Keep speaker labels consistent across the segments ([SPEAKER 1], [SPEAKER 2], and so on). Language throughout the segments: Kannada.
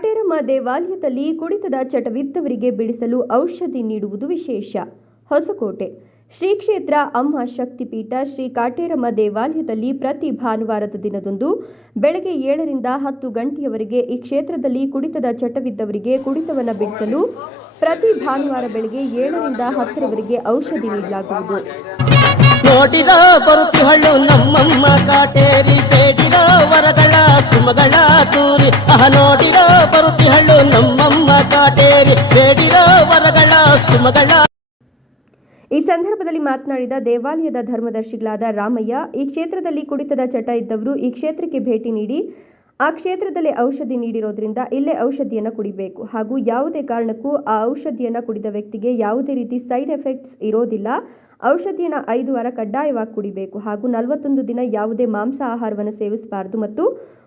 [SPEAKER 1] ಕಾಟೇರಮ್ಮ ದೇವಾಲಯದಲ್ಲಿ ಕುಡಿತದ ಚಟವಿದ್ದವರಿಗೆ ಬಿಡಿಸಲು ಔಷಧಿ ನೀಡುವುದು ವಿಶೇಷ. ಹೊಸಕೋಟೆ. ಶ್ರೀ ಕ್ಷೇತ್ರ ಅಮ್ಮ ಶಕ್ತಿಪೀಠ ಶ್ರೀ ಕಾಟೇರಮ್ಮ ದೇವಾಲಯದಲ್ಲಿ ಪ್ರತಿ ಭಾನುವಾರದ ದಿನದಂದು ಬೆಳಗ್ಗೆ ಏಳರಿಂದ ಹತ್ತು ಗಂಟೆಯವರೆಗೆ ಈ ಕ್ಷೇತ್ರದಲ್ಲಿ ಕುಡಿತದ ಚಟವಿದ್ದವರಿಗೆ ಕುಡಿತವನ್ನು ಬಿಡಿಸಲು ಪ್ರತಿ ಭಾನುವಾರ ಬೆಳಗ್ಗೆ ಏಳರಿಂದ ಹತ್ತರವರೆಗೆ ಔಷಧಿ ನೀಡಲಾಗುವುದು.
[SPEAKER 2] ಸುಮಗಳ ತೂರಿ. ಅಹ ನೋಡಿರೋ ಬರುತ್ತಿ ಹಳ್ಳು ನಮ್ಮಮ್ಮ ಕಾಟೇರಿ. ಬೇಡಿದ ವರಗಳ ಸುಮಗಳ.
[SPEAKER 1] ಈ ಸಂದರ್ಭದಲ್ಲಿ ಮಾತನಾಡಿದ ದೇವಾಲಯದ ಧರ್ಮದರ್ಶಿಗಳಾದ ರಾಮಯ್ಯ, ಈ ಕ್ಷೇತ್ರದಲ್ಲಿ ಕುಡಿತದ ಚಟ ಇದ್ದವರು ಈ ಕ್ಷೇತ್ರಕ್ಕೆ ಭೇಟಿ ನೀಡಿ, ಆ ಕ್ಷೇತ್ರದಲ್ಲಿ ಔಷಧಿ ನೀಡಿರೋದ್ರಿಂದ ಇಲ್ಲೇ ಔಷಧಿಯನ್ನು ಕುಡಿಬೇಕು. ಹಾಗೂ ಯಾವುದೇ ಕಾರಣಕ್ಕೂ ಆ ಔಷಧಿಯನ್ನು ಕುಡಿದ ವ್ಯಕ್ತಿಗೆ ಯಾವುದೇ ರೀತಿ ಸೈಡ್ ಎಫೆಕ್ಟ್ಸ್ ಇರೋದಿಲ್ಲ. ಔಷಧಿಯನ್ನು ಐದು ವಾರ ಕಡ್ಡಾಯವಾಗಿ ಕುಡಿಬೇಕು. ಹಾಗೂ ನಲವತ್ತೊಂದು ದಿನ ಯಾವುದೇ ಮಾಂಸ ಆಹಾರವನ್ನು ಸೇವಿಸಬಾರದು. ಮತ್ತು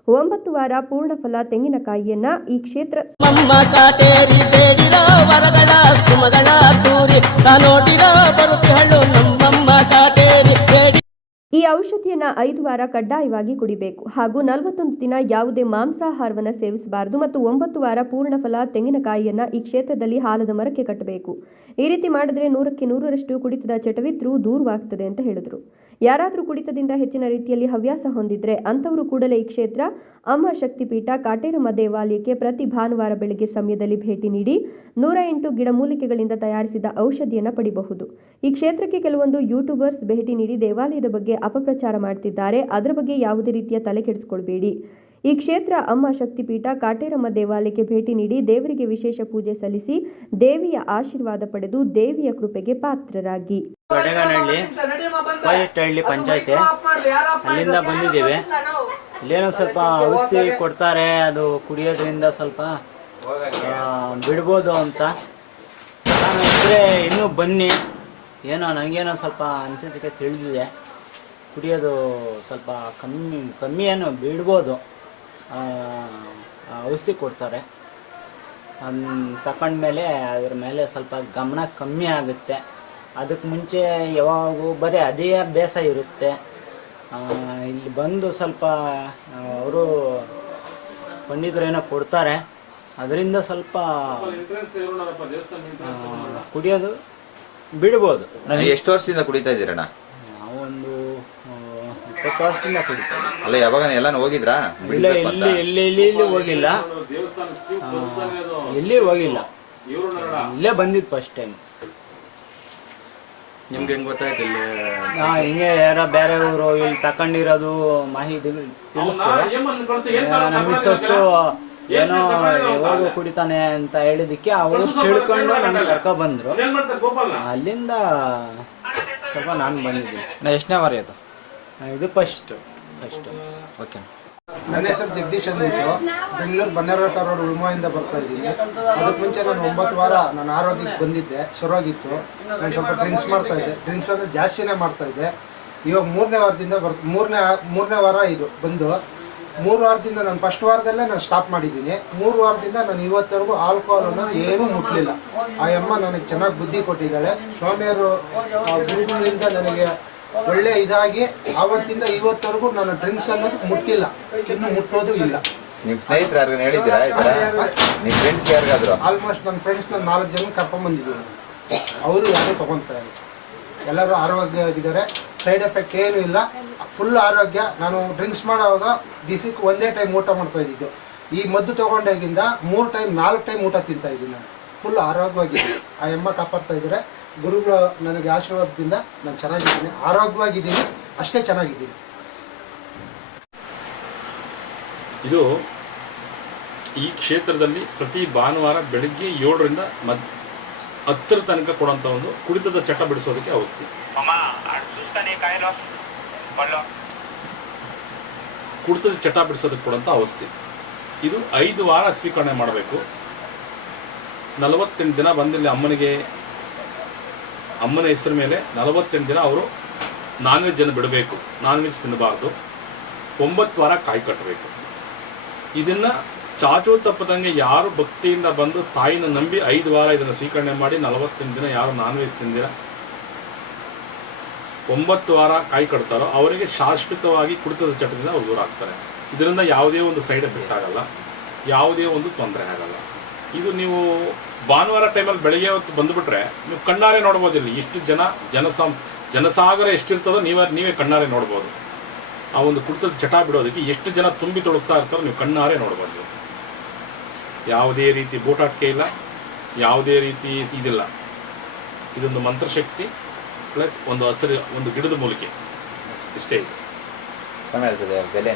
[SPEAKER 1] ಒಂಬತ್ತು ವಾರ ಪೂರ್ಣ ಫಲ ತೆಂಗಿನಕಾಯಿಯನ್ನ ಈ ಕ್ಷೇತ್ರ ಈ ಔಷಧಿಯನ್ನ ಐದು ವಾರ ಕಡ್ಡಾಯವಾಗಿ ಕುಡಿಬೇಕು. ಹಾಗೂ ನಲವತ್ತೊಂದು ದಿನ ಯಾವುದೇ ಮಾಂಸಾಹಾರವನ್ನು ಸೇವಿಸಬಾರದು ಮತ್ತು ಒಂಬತ್ತು ವಾರ ಪೂರ್ಣ ಫಲ ತೆಂಗಿನಕಾಯಿಯನ್ನ ಈ ಕ್ಷೇತ್ರದಲ್ಲಿ ಹಾಲದ ಮರಕ್ಕೆ ಕಟ್ಟಬೇಕು. ಈ ರೀತಿ ಮಾಡಿದ್ರೆ ನೂರಕ್ಕೆ ನೂರರಷ್ಟು ಕುಡಿತದ ಚಟವಿದ್ರೂ ದೂರವಾಗ್ತದೆ ಅಂತ ಹೇಳಿದ್ರು. ಯಾರಾದರೂ ಕುಡಿತದಿಂದ ಹೆಚ್ಚಿನ ರೀತಿಯಲ್ಲಿ ಹವ್ಯಾಸ ಹೊಂದಿದ್ರೆ ಅಂಥವರು ಕೂಡಲೇ ಈ ಕ್ಷೇತ್ರ ಅಮ್ಮ ಶಕ್ತಿಪೀಠ ಕಾಟೇರಮ್ಮ ದೇವಾಲಯಕ್ಕೆ ಪ್ರತಿ ಭಾನುವಾರ ಬೆಳಗ್ಗೆ ಸಮಯದಲ್ಲಿ ಭೇಟಿ ನೀಡಿ ನೂರ ಎಂಟು ಗಿಡಮೂಲಿಕೆಗಳಿಂದ ತಯಾರಿಸಿದ ಔಷಧಿಯನ್ನು ಪಡಿಬಹುದು. ಈ ಕ್ಷೇತ್ರಕ್ಕೆ ಕೆಲವೊಂದು ಯೂಟ್ಯೂಬರ್ಸ್ ಭೇಟಿ ನೀಡಿ ದೇವಾಲಯದ ಬಗ್ಗೆ ಅಪಪ್ರಚಾರ ಮಾಡ್ತಿದ್ದಾರೆ. ಅದರ ಬಗ್ಗೆ ಯಾವುದೇ ರೀತಿಯ ತಲೆ ಕೆಡಿಸ್ಕೊಳ್ಬೇಡಿ. ಈ ಕ್ಷೇತ್ರ ಅಮ್ಮ ಶಕ್ತಿಪೀಠ ಕಾಟೇರಮ್ಮ ದೇವಾಲಯಕ್ಕೆ ಭೇಟಿ ನೀಡಿ ದೇವರಿಗೆ ವಿಶೇಷ ಪೂಜೆ ಸಲ್ಲಿಸಿ ದೇವಿಯ ಆಶೀರ್ವಾದ ಪಡೆದು ದೇವಿಯ ಕೃಪೆಗೆ ಪಾತ್ರರಾಗಿ.
[SPEAKER 3] ದೊಡ್ಡಗನಹಳ್ಳಿ ಹಳ್ಳಿ ಪಂಚಾಯತಿ. ಅಲ್ಲಿಂದ ಬಂದಿದ್ದೀವಿ. ಇಲ್ಲೇನೋ ಸ್ವಲ್ಪ ಔಷಧಿ ಕೊಡ್ತಾರೆ ಅದು ಕುಡಿಯೋದ್ರಿಂದ ಸ್ವಲ್ಪ ಬಿಡ್ಬೋದು ಅಂತ. ನಾನು ಇದ್ರೆ ಇನ್ನೂ ಬನ್ನಿ. ಏನೋ ನನಗೇನೋ ಸ್ವಲ್ಪ ಅನಿಸಿಕೆ ತಿಳಿದಿದೆ. ಕುಡಿಯೋದು ಸ್ವಲ್ಪ ಕಮ್ಮಿ ಕಮ್ಮಿ ಏನು ಬಿಡ್ಬೋದು. ಔಷಧಿ ಕೊಡ್ತಾರೆ. ಅದನ್ನ ತಕೊಂಡ್ಮೇಲೆ ಅದ್ರ ಮೇಲೆ ಸ್ವಲ್ಪ ಗಮನ ಕಮ್ಮಿ ಆಗುತ್ತೆ. ಅದಕ್ಕೆ ಮುಂಚೆ ಯಾವಾಗೂ ಬರೀ ಅದೇ ಅಭ್ಯಾಸ ಇರುತ್ತೆ. ಇಲ್ಲಿ ಬಂದು ಸ್ವಲ್ಪ ಅವರು ಪಂಡಿತರೇನೋ ಕೊಡ್ತಾರೆ. ಅದರಿಂದ ಸ್ವಲ್ಪ ಕುಡಿಯೋದು ಬಿಡ್ಬೋದು.
[SPEAKER 4] ನಾನು ಎಷ್ಟು ವರ್ಷದಿಂದ ಕುಡಿತಾ ಇದ್ದೀರಣ್ಣ?
[SPEAKER 3] ನಾವೊಂದು ಇಪ್ಪತ್ತು ವರ್ಷದಿಂದ ಕುಡಿತಾ
[SPEAKER 4] ಅಲ್ಲ ಯಾವಾಗ ಎಲ್ಲಾನು ಹೋಗಿದ್ರಾ?
[SPEAKER 3] ಇಲ್ಲ
[SPEAKER 4] ಇಲ್ಲಿ ಇಲ್ಲಿ
[SPEAKER 3] ಎಲ್ಲಿ ಎಲ್ಲಿ ಎಲ್ಲಿ ಎಲ್ಲಿ ಹೋಗಿಲ್ಲ ಇಲ್ಲಿ ಎಲ್ಲಿ ಹೋಗಿಲ್ಲ. ಇಲ್ಲೇ ಬಂದಿದ್ದು ಫಸ್ಟ್ ಟೈಮ್
[SPEAKER 4] ನಿಮ್ಗೆ ಹೆಂಗ್ ಗೊತ್ತಾಯ್ತು ಇಲ್ಲಿ?
[SPEAKER 3] ನಾ ಹಿಂಗೆ ಯಾರ ಬೇರೆ ಊರು ಇಲ್ಲಿ ತಕೊಂಡಿರೋದು ಮಾಹಿತಿ ತಿಳಿಸ್ತೇವೆ ನಮ್ಮ ಮಿಸ್ಸಸ್ಸು ಏನೋ ಯಾವಾಗ ಕುಡಿತಾನೆ ಅಂತ ಹೇಳಿದಕ್ಕೆ ಅವರು ತಿಳ್ಕೊಂಡು ನಮ್ಗೆ ಕರ್ಕ ಬಂದ್ರು. ಅಲ್ಲಿಂದ ಸ್ವಲ್ಪ ನಾನು ಬಂದಿದ್ದೀನಿ.
[SPEAKER 5] ನಾ ಎಷ್ಟನೇ ವಾರ ಇದು
[SPEAKER 3] ಇದು ಫಸ್ಟ್ ಫಸ್ಟ್
[SPEAKER 5] ಓಕೆ.
[SPEAKER 6] ನನ್ನ ಹೆಸರು ಜಗದೀಶ್ ಅಂದ್ಬಿಟ್ಟು ಬೆಂಗಳೂರು ಬನ್ನೇರಘಟ್ಟ ರೋಡ್ ಉಳ್ಮಾಯಿಂದ ಬರ್ತಾ ಇದ್ದೀನಿ. ಅದಕ್ಕೆ ಮುಂಚೆ ನಾನು ಒಂಬತ್ತು ವಾರ ನಾನು ಆರೋಗ್ಯಕ್ಕೆ ಬಂದಿದ್ದೆ, ಶುರುವಾಗಿತ್ತು. ನಾನು ಸ್ವಲ್ಪ ಡ್ರಿಂಕ್ಸ್ ಮಾಡ್ತಾ ಇದ್ದೆ. ಡ್ರಿಂಕ್ಸ್ ಅಂದರೆ ಜಾಸ್ತಿನೇ ಮಾಡ್ತಾ ಇದ್ದೆ. ಇವಾಗ ಮೂರನೇ ವಾರದಿಂದ ಬರ್, ಮೂರನೇ ಮೂರನೇ ವಾರ ಇದು ಬಂದು, ಮೂರು ವಾರದಿಂದ ನಾನು ಫಸ್ಟ್ ವಾರದಲ್ಲೇ ನಾನು ಸ್ಟಾಪ್ ಮಾಡಿದ್ದೀನಿ. ಮೂರು ವಾರದಿಂದ ನಾನು ಇವತ್ತವರೆಗೂ ಆಲ್ಕೋಹಾಲನ್ನು ಏನೂ ಮುಟ್ಟಲಿಲ್ಲ ಆ ಅಮ್ಮ ನನಗೆ ಚೆನ್ನಾಗಿ ಬುದ್ಧಿ ಕೊಟ್ಟಿದ್ದಾಳೆ. ಸ್ವಾಮಿಯವರು ಗುರುಗಳಿಂದ ನನಗೆ ಒಳ್ಳೆ ಇದಾಗಿ ಆವತ್ತಿಂದ ಇವತ್ತವರೆಗೂ ನಾನು ಡ್ರಿಂಕ್ಸ್ ಅನ್ನೋದು ಮುಟ್ಟಿಲ್ಲ. ಇನ್ನು ಮುಟ್ಟೋದು ಇಲ್ಲ.
[SPEAKER 4] ನಿಮ್ ಸ್ನೇಹಿತರು ಯಾರಿಗಾನ ಹೇಳಿದ್ದೀರಾ ಈ ತರ ನಿಮ್ ಫ್ರೆಂಡ್ಸ್ ಯಾರಿಗಾದ್ರು?
[SPEAKER 6] ಆಲ್ಮೋಸ್ಟ್ ನನ್ನ ಫ್ರೆಂಡ್ಸ್ ನಾನು ನಾಲ್ಕು ಜನ ಕರ್ಕೊಂಬಂದಿದ್ದೀನಿ ಅವರು ಯಾರು ತಗೊಂತಾರೆ ಎಲ್ಲರೂ ಎಲ್ಲರೂ ಆರೋಗ್ಯವಾಗಿದ್ದಾರೆ. ಸೈಡ್ ಎಫೆಕ್ಟ್ ಏನೂ ಇಲ್ಲ. ಫುಲ್ ಆರೋಗ್ಯ. ನಾನು ಡ್ರಿಂಕ್ಸ್ ಮಾಡುವಾಗ ದಿಸಕ್ಕೆ ಒಂದೇ ಟೈಮ್ ಊಟ ಮಾಡ್ತಾ ಇದ್ದಿದ್ದು. ಈ ಮದ್ದು ತಗೊಂಡಾಗಿಂದ ಮೂರು ಟೈಮ್ ನಾಲ್ಕು ಟೈಮ್ ಊಟ ತಿಂತಾ ಇದ್ದೀನಿ ನಾನು. ಫುಲ್ ಆರೋಗ್ಯವಾಗಿದ್ದೀನಿ ಆ ಎಮ್ಮ ಕಾಪಾಡ್ತಾ ಇದ್ದಾರೆ. ಗುರುಗಳು ನನಗೆ ಆಶೀರ್ವಾದದಿಂದ ನಾನು ಚೆನ್ನಾಗಿದ್ದೀನಿ. ಆರೋಗ್ಯವಾಗಿದ್ದೀನಿ. ಅಷ್ಟೇ ಚೆನ್ನಾಗಿದ್ದೀನಿ.
[SPEAKER 7] ಇದು ಈ ಕ್ಷೇತ್ರದಲ್ಲಿ ಪ್ರತಿ ಭಾನುವಾರ ಬೆಳಿಗ್ಗೆ ಏಳರಿಂದ ಮದ್ ಹತ್ತರ ತನಕ ಕೊಡುವಂಥ ಒಂದು ಕುಡಿತದ ಚಟ ಬಿಡಿಸೋದಕ್ಕೆ ಔಷಧಿ ಕುಡಿತದ ಚಟ ಬಿಡಿಸೋದಕ್ಕೆ ಕೊಡುವಂಥ ಔಷಧಿ ಇದು ಐದು ವಾರ ಸ್ವೀಕರಣೆ ಮಾಡಬೇಕು. ನಲವತ್ತೆಂಟು ದಿನ ಬಂದಿಲ್ಲ ಅಮ್ಮನಿಗೆ, ಅಮ್ಮನ ಹೆಸರು ಮೇಲೆ ನಲವತ್ತೆಂಟು ದಿನ ಅವರು ನಾನ್ ವೆಜ್ ಅನ್ನು ಬಿಡಬೇಕು ನಾನ್ ವೆಜ್ ತಿನ್ನಬಾರ್ದು. ಒಂಬತ್ತು ವಾರ ಕಾಯಿ ಕಟ್ಟಬೇಕು. ಇದನ್ನ ಚಾಚು ತಪ್ಪದಂಗೆ ಯಾರು ಭಕ್ತಿಯಿಂದ ಬಂದು ತಾಯಿನ ನಂಬಿ ಐದು ವಾರ ಇದನ್ನು ಸ್ವೀಕರಣೆ ಮಾಡಿ ನಲವತ್ತೆಂಟು ದಿನ ಯಾರು ನಾನ್ ವೆಜ್ ತಿಂದಿರ? ಒಂಬತ್ತು ವಾರ ಕಾಯಿ ಕಟ್ತಾರೋ ಅವರಿಗೆ ಶಾಶ್ವತವಾಗಿ ಕುಡಿತದ ಚಟದಿಂದ ಅವ್ರು ದೂರ ಆಗ್ತಾರೆ ಇದರಿಂದ ಯಾವುದೇ ಒಂದು ಸೈಡ್ ಎಫೆಕ್ಟ್ ಆಗಲ್ಲ. ಯಾವುದೇ ಒಂದು ತೊಂದರೆ ಆಗಲ್ಲ. ಇದು ನೀವು ಭಾನುವಾರ ಟೈಮಲ್ಲಿ ಬೆಳಿಗ್ಗೆ ಹೊತ್ತು ಬಂದುಬಿಟ್ರೆ ನೀವು ಕಣ್ಣಾರೆ ನೋಡ್ಬೋದು ಇಲ್ಲಿ ಇಷ್ಟು ಜನ ಜನಸಂ, ಜನಸಾಗರ ಎಷ್ಟಿರ್ತದೋ ನೀವೇ ನೀವೇ ಕಣ್ಣಾರೆ ನೋಡ್ಬೋದು. ಆ ಒಂದು ಕುಡಿತದ ಚಟ ಬಿಡೋದಕ್ಕೆ ಎಷ್ಟು ಜನ ತುಂಬಿ ತೊಡಗ್ತಾ ಇರ್ತಾರೋ ನೀವು ಕಣ್ಣಾರೆ ನೋಡ್ಬೋದು. ಯಾವುದೇ ರೀತಿ ಬೋಟಾಟಿಕೆ ಇಲ್ಲ, ಯಾವುದೇ ರೀತಿ ಇದಿಲ್ಲ. ಇದೊಂದು ಮಂತ್ರಶಕ್ತಿ ಪ್ಲಸ್ ಒಂದು ಹಸಿರು, ಒಂದು ಗಿಡದ ಮೂಲಿಕೆ. ಇಷ್ಟೇ. ಇದೆ
[SPEAKER 4] ಸಮಯದ ಬೆಲೆ